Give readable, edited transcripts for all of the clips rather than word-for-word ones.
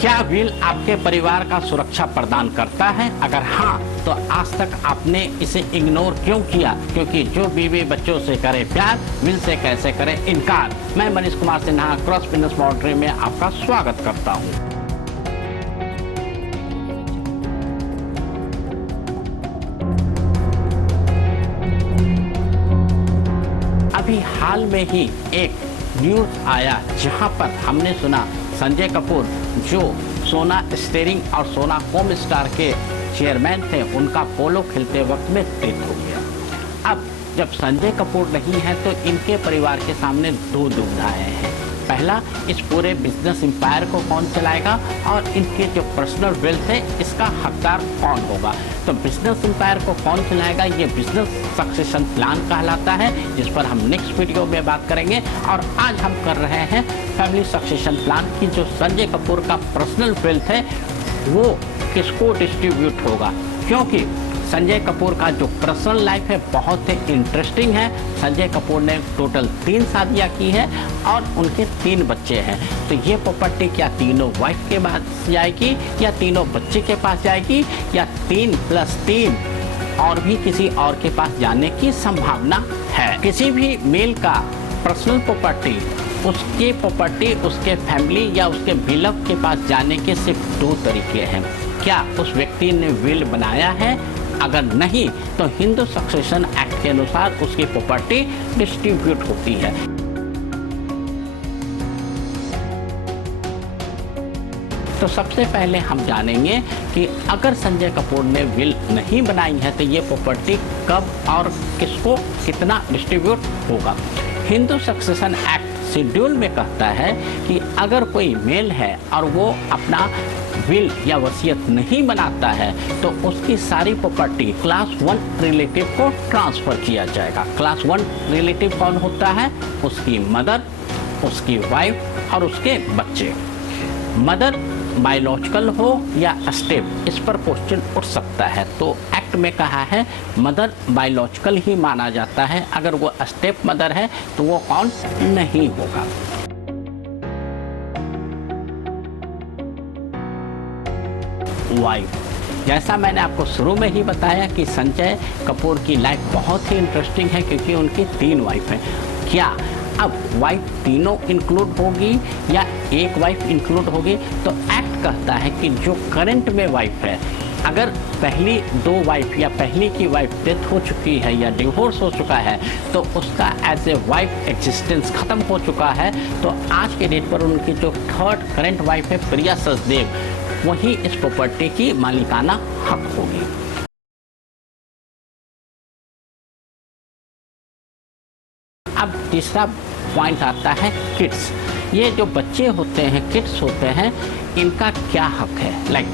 क्या विल आपके परिवार का सुरक्षा प्रदान करता है? अगर हाँ, तो आज तक आपने इसे इग्नोर क्यों किया? क्योंकि जो बीवी बच्चों से करे प्यार, विल से कैसे करे इनकार। मैं Manish Kumar Sinha cross business boundary में आपका स्वागत करता हूँ। अभी हाल में ही एक न्यूज आया जहां पर हमने सुना संजय कपूर जो सोना स्टीयरिंग और सोना होम स्टार के चेयरमैन थे, उनका पोलो खेलते वक्त में डेथ हो गया। अब जब संजय कपूर नहीं है तो इनके परिवार के सामने दो दुविधाएं हैं। पहला, इस पूरे बिजनेस एम्पायर को कौन चलाएगा और इनके जो पर्सनल वेल्थ है इसका हकदार कौन होगा। तो बिजनेस एम्पायर को कौन चलाएगा, ये बिजनेस सक्सेशन प्लान कहलाता है, जिस पर हम नेक्स्ट वीडियो में बात करेंगे। और आज हम कर रहे हैं फैमिली सक्सेशन प्लान की जो संजय कपूर का पर्सनल वेल्थ है वो किसको डिस्ट्रीब्यूट होगा, क्योंकि संजय कपूर का जो पर्सनल लाइफ है बहुत ही इंटरेस्टिंग है। संजय कपूर ने टोटल 3 शादियां की है और उनके 3 बच्चे हैं। तो ये प्रॉपर्टी क्या तीनों वाइफ के पास जाएगी या तीनों बच्चे के पास जाएगी या 3+3 और भी किसी और के पास जाने की संभावना है। किसी भी मेल का पर्सनल प्रॉपर्टी उसके फैमिली या उसके बिलव के पास जाने के सिर्फ 2 तरीके हैं। क्या उस व्यक्ति ने विल बनाया है? अगर नहीं तो हिंदू सक्सेशन एक्ट के अनुसार उसकी प्रॉपर्टी डिस्ट्रीब्यूट होती है। तो सबसे पहले हम जानेंगे कि अगर संजय कपूर ने विल नहीं बनाई है तो ये प्रॉपर्टी कब और किसको कितना डिस्ट्रीब्यूट होगा। हिंदू सक्सेशन एक्ट शेड्यूल में कहता है कि अगर कोई मेल है और वो अपना विल या वसीयत नहीं बनाता है तो उसकी सारी प्रॉपर्टी क्लास 1 रिलेटिव को ट्रांसफर किया जाएगा। क्लास 1 रिलेटिव कौन होता है? उसकी मदर, उसकी वाइफ और उसके बच्चे। मदर बायोलॉजिकल हो या स्टेप, इस पर क्वेश्चन उठ सकता है। तो एक्ट में कहा है मदर बायोलॉजिकल ही माना जाता है। अगर वो स्टेप मदर है तो वो काउंट नहीं होगा। वाइफ, जैसा मैंने आपको शुरू में ही बताया कि संजय कपूर की लाइफ बहुत ही इंटरेस्टिंग है क्योंकि उनकी 3 वाइफ हैं। क्या अब वाइफ तीनों इंक्लूड होगी या एक वाइफ इंक्लूड होगी? तो एक्ट कहता है कि जो करंट में वाइफ है, अगर पहली 2 वाइफ या पहली की वाइफ डेथ हो चुकी है या डिवोर्स हो चुका है तो उसका एज ए वाइफ एग्जिस्टेंस खत्म हो चुका है। तो आज के डेट पर उनकी जो 3rd करंट वाइफ है प्रिया सचदेव, वही इस प्रॉपर्टी की मालिकाना हक होगी। अब तीसरा पॉइंट आता है किड्स। ये जो बच्चे होते हैं, किड्स होते हैं, इनका क्या हक है?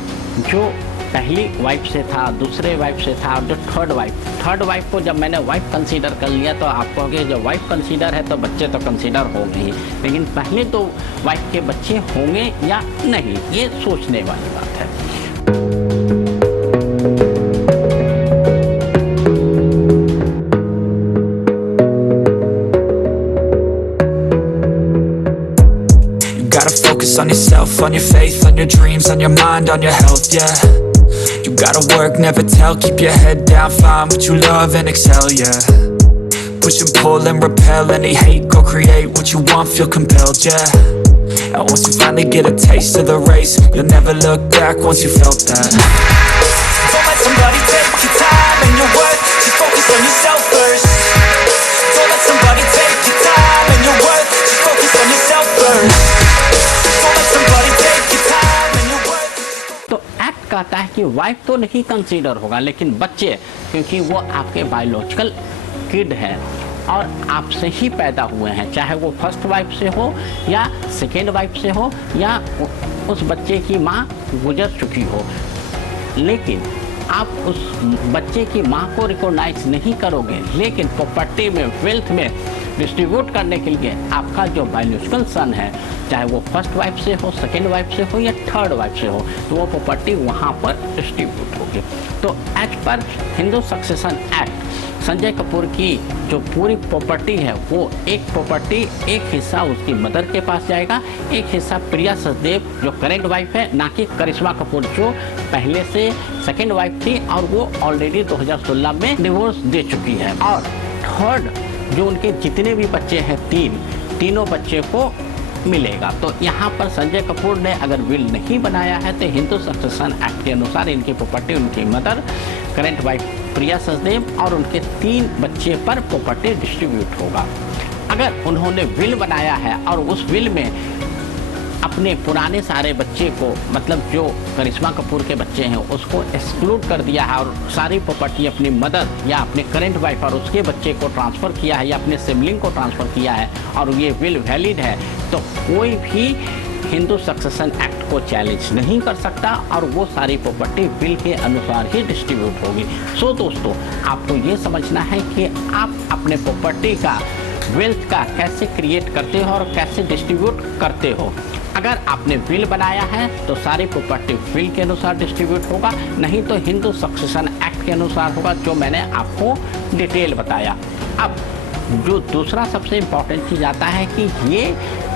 जो पहली वाइफ से था, दूसरे वाइफ से था और जो थर्ड वाइफ को जब मैंने वाइफ कंसीडर कर लिया तो आप कहोगे जब वाइफ कंसीडर है तो बच्चे तो कंसीडर होंगे ही, लेकिन पहले तो वाइफ के बच्चे होंगे या नहीं, ये सोचने वाली बात है। Gotta focus on yourself, on your faith, on your dreams, on your mind, on your health, yeah. You gotta work, never tell, keep your head down, find what you love and excel, yeah. Push and pull and repel any hate, go create what you want, feel compelled, yeah. And once you finally get a taste of the race, you'll never look back once you felt that. Don't let somebody take your time and your worth, just focus on yourself first. Don't let somebody take your time and your worth, just focus on yourself first. कहता है कि wife तो नहीं consider होगा लेकिन बच्चे, क्योंकि वो आपके बायोलॉजिकल किड है और आपसे ही पैदा हुए हैं, चाहे वो फर्स्ट वाइफ से हो या सेकेंड वाइफ से हो या उस बच्चे की माँ गुजर चुकी हो, लेकिन आप उस बच्चे की माँ को रिकॉग्नाइज नहीं करोगे, लेकिन प्रॉपर्टी में, वेल्थ में डिस्ट्रीब्यूट करने के लिए आपका जो बायोलॉजिकल सन है, चाहे वो फर्स्ट वाइफ से हो, सेकेंड वाइफ से हो या थर्ड वाइफ से हो, तो वो प्रॉपर्टी वहाँ पर डिस्ट्रीब्यूट होगी। तो एज पर हिंदू सक्सेशन एक्ट संजय कपूर की जो पूरी प्रॉपर्टी है वो एक प्रॉपर्टी, एक हिस्सा उसकी मदर के पास जाएगा, एक हिस्सा प्रिया सचदेव जो करेंट वाइफ है, ना कि करिश्मा कपूर जो पहले से सेकेंड वाइफ थी और वो ऑलरेडी 2016 में डिवोर्स दे चुकी है। और थर्ड जो उनके जितने भी बच्चे हैं, तीनों बच्चे को मिलेगा। तो यहाँ पर संजय कपूर ने अगर विल नहीं बनाया है तो हिंदू सक्सेशन एक्ट के अनुसार इनकी प्रॉपर्टी उनकी मदर, करेंट वाइफ प्रिया सचदेव और उनके 3 बच्चे पर प्रॉपर्टी डिस्ट्रीब्यूट होगा। अगर उन्होंने विल बनाया है और उस विल में अपने पुराने सारे बच्चे को, मतलब जो करिश्मा कपूर के बच्चे हैं उसको एक्सक्लूड कर दिया है और सारी प्रॉपर्टी अपनी मदर या अपने करेंट वाइफ और उसके बच्चे को ट्रांसफ़र किया है या अपने सिबलिंग को ट्रांसफ़र किया है और ये विल वैलिड है, तो कोई भी हिंदू सक्सेशन एक्ट को चैलेंज नहीं कर सकता और वो सारी प्रॉपर्टी विल के अनुसार ही डिस्ट्रीब्यूट होगी। सो दोस्तों, आपको ये समझना है कि आप अपने प्रॉपर्टी का, वेल्थ का कैसे क्रिएट करते हो और कैसे डिस्ट्रीब्यूट करते हो। अगर आपने विल बनाया है तो सारी प्रॉपर्टी विल के अनुसार डिस्ट्रीब्यूट होगा, नहीं तो हिंदू सक्सेशन एक्ट के अनुसार होगा, जो मैंने आपको डिटेल बताया। अब जो दूसरा सबसे इम्पॉर्टेंट चीज़ आता है कि ये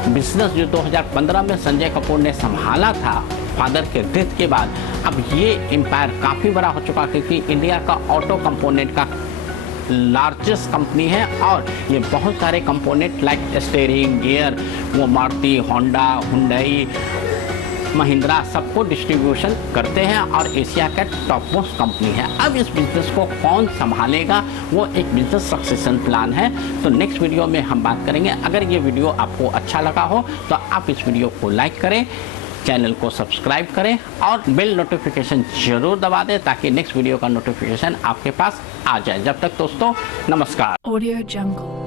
बिजनेस जो 2015 में संजय कपूर ने संभाला था फादर के डेथ के बाद, अब ये एम्पायर काफ़ी बड़ा हो चुका क्योंकि इंडिया का ऑटो कंपोनेंट का लार्जेस्ट कंपनी है और ये बहुत सारे कंपोनेंट लाइक स्टीयरिंग, गियर, वो मारुति, होंडा, हुंडई, महिंद्रा सबको डिस्ट्रीब्यूशन करते हैं और एशिया का टॉप मोस्ट कंपनी है। अब इस बिजनेस को कौन संभालेगा, वो एक बिजनेस सक्सेशन प्लान है। तो नेक्स्ट वीडियो में हम बात करेंगे। अगर ये वीडियो आपको अच्छा लगा हो तो आप इस वीडियो को लाइक करें, चैनल को सब्सक्राइब करें और बेल नोटिफिकेशन जरूर दबा दें ताकि नेक्स्ट वीडियो का नोटिफिकेशन आपके पास आ जाए। जब तक दोस्तों, नमस्कार। Audio Jungle.